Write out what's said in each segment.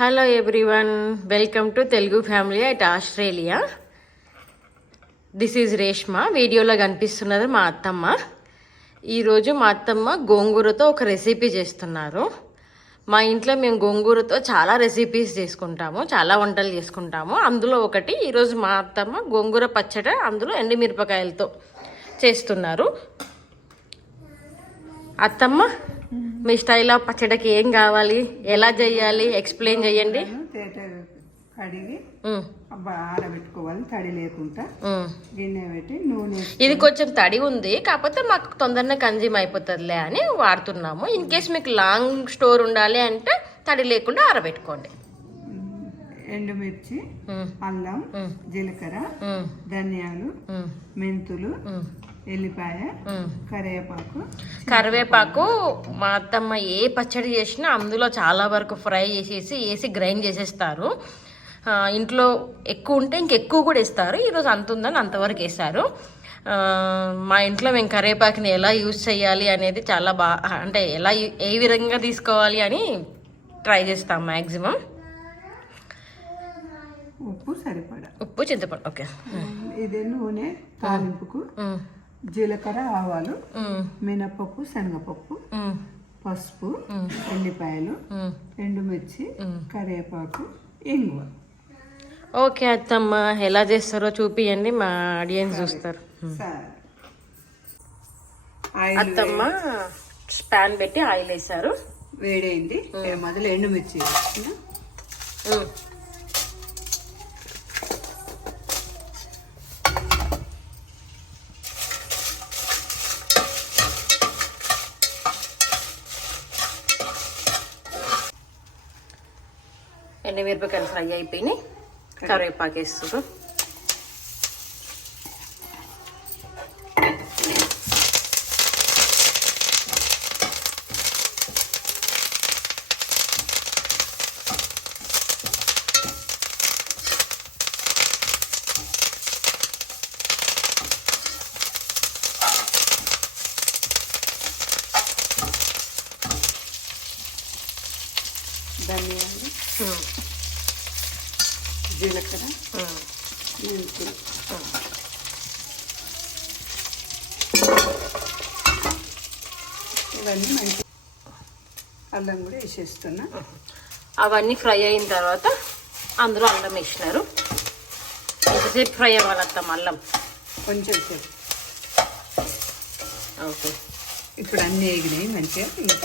Hello everyone, welcome to Telugu family at Australia. This is Reshma. వీడియోలో కనిపిస్తున్నది మా అత్తమ్మ. ఈరోజు మా అత్తమ్మ గోంగూరతో ఒక రెసిపీ చేస్తున్నారు. మా ఇంట్లో మేము గోంగూరతో చాలా రెసిపీస్ చేసుకుంటాము, చాలా వంటలు చేసుకుంటాము. అందులో ఒకటి ఈరోజు మా అత్తమ్మ గోంగూర పచ్చడి, అందులో ఎండుమిరపకాయలతో చేస్తున్నారు. అత్తమ్మ, మీ స్టైల్ ఆఫ్ పచ్చడికి ఏం కావాలి, ఎలా చేయాలి, ఎక్స్ప్లెయిన్ చేయండి. కడిగి ఆడబెట్టుకోవాలి, తడి లేకుండా గిన్నె పెట్టి నూనె. ఇది కొంచెం తడి ఉంది, కాకపోతే మాకు తొందరగా కన్జ్యూమ్ అయిపోతుందిలే అని వాడుతున్నాము. ఇన్ కేస్ మీకు లాంగ్ స్టోర్ ఉండాలి అంటే తడి లేకుండా ఆరబెట్టుకోండి. ఎండుమిర్చి, అల్లం, జీలకర్ర, ధనియాలు, మెంతులు, ఎల్లిపాయ, కరివేపాకు. మా అత్తమ్మ ఏ పచ్చడి చేసినా అందులో చాలా వరకు ఫ్రై వేసి గ్రైండ్ చేసేస్తారు. ఇంట్లో ఎక్కువ ఉంటే ఇంకెక్కువ కూడా వేస్తారు. ఈరోజు అంత ఉందని అంతవరకు వేస్తారు. మా ఇంట్లో మేము కరివేపాకుని ఎలా యూజ్ చేయాలి అనేది చాలా అంటే ఏ విధంగా తీసుకోవాలి అని ట్రై చేస్తాం మ్యాక్సిమం. ఉప్పు సరిపడా, ఉప్పు, చింతపండు. ఓకే. ఇదే నూనె తాలింపుకు జీలకర్ర, ఆవాలు, మినపప్పు, శనగపప్పు, పసుపు, ఎల్లిపాయలు, ఎండుమిర్చి, కరివేపాకు, ఇంగువ. ఓకే అత్తమ్మ, ఎలా చేస్తారో చూపియండి, మా ఆడియన్స్ చూస్తారు. అత్తమ్మ ప్యాన్ పెట్టి ఆయిల్ వేసారు, వేడైంది. మొదలు ఎండుమిర్చి ఎండుమిరపకాయలు ఫ్రై అయిపోయినాయి. కరివేపాకు వేస్తారు. ధనియాలు, జీలకర్ర, మెంతులు, ఇవన్నీ మంచి. అల్లం కూడా వేసేస్తున్నా. అవన్నీ ఫ్రై అయిన తర్వాత అందులో అల్లం వేసినారు. ఎంతసేపు ఫ్రై అవ్వాలి అత్తమ్మ అల్లం? కొంచెం సేపు. ఓకే. ఇప్పుడు అన్నీ వేగినాయి మంచిగా. ఇంకా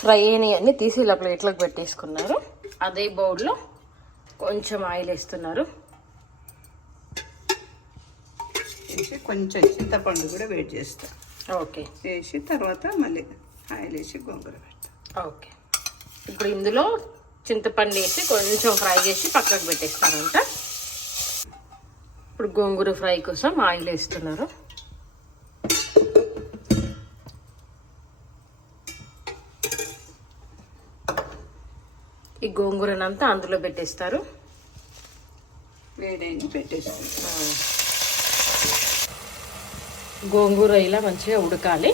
ఫ్రై అయినవన్నీ తీసి ఇలా ప్లేట్లోకి పెట్టేసుకున్నారు. అదే బౌల్లో కొంచెం ఆయిల్ వేస్తున్నారు. కొంచెం చింతపండు కూడా వేడి చేస్తా. ఓకే. వేసి తర్వాత మళ్ళీ ఆయిల్ వేసి గోంగూర పెడతా. ఓకే. ఇప్పుడు ఇందులో చింతపండు వేసి కొంచెం ఫ్రై చేసి పక్కకు పెట్టేస్తారంట. ఇప్పుడు గోంగూర ఫ్రై కోసం ఆయిల్ వేస్తున్నారు. ఈ గోంగూరనంతా అందులో పెట్టేస్తారు. వేడైంది, పెట్టేస్తారు. గోంగూర ఇలా మంచిగా ఉడకాలి.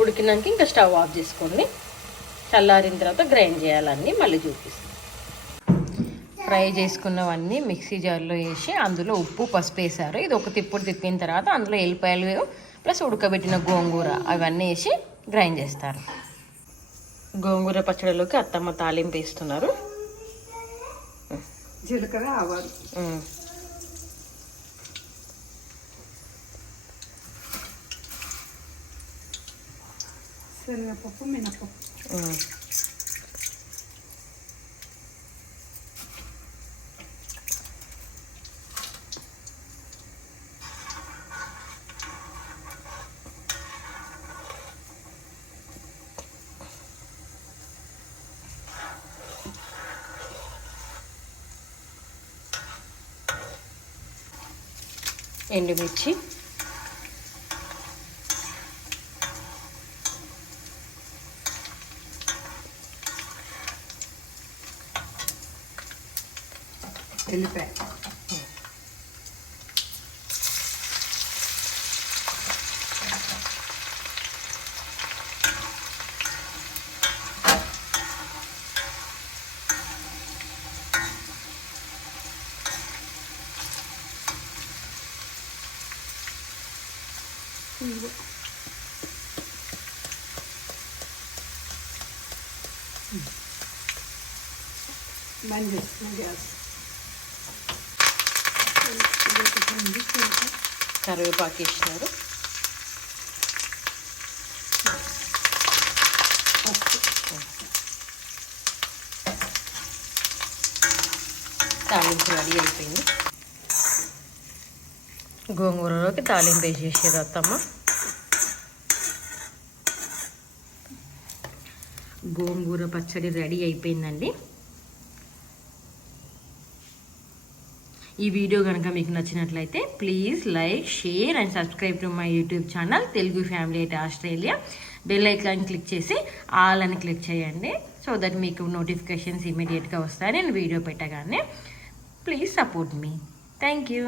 ఉడికినాక ఇంకా స్టవ్ ఆఫ్ చేసుకోండి. చల్లారిన తర్వాత గ్రైండ్ చేయాలన్నీ మళ్ళీ చూపిస్తాం. ఫ్రై చేసుకున్నవన్నీ మిక్సీ జార్లో వేసి అందులో ఉప్పు, పసుపు వేసారు. ఇది ఒక తిప్పుడు తిప్పిన తర్వాత అందులో ఎల్లిపాయలు ప్లస్ ఉడకబెట్టిన గోంగూర అవన్నీ వేసి గ్రైండ్ చేస్తారు. గోంగూర పచ్చడిలోకి అత్తమ్మ తాలింపు వేస్తున్నారు. జీలకర్ర, ఆవాలు, శనగపప్పు, మినపప్పు, ఎండుమిర్చి, ఎల్లిపాయ, బంద్ చేస్తున్నా గ్యాస్. కరివేపాకు వేసినారు. తాలింపు రెడీ అయిపోయింది. గోంగూరలోకి తాలింపు వేసేసారు అత్తమ్మ. గోంగూర పచ్చడి రెడీ అయిపోయిందండి. ఈ వీడియో కనుక మీకు నచ్చినట్లయితే please like, share and subscribe to my YouTube channel Telugu family at Australia. Bell icon click చేసి ఆల్ అని క్లిక్ చేయండి. సో దట్ మీకు నోటిఫికేషన్స్ ఇమీడియట్గా వస్తాయి నేను వీడియో పెట్టగానే. Please support me. Thank you.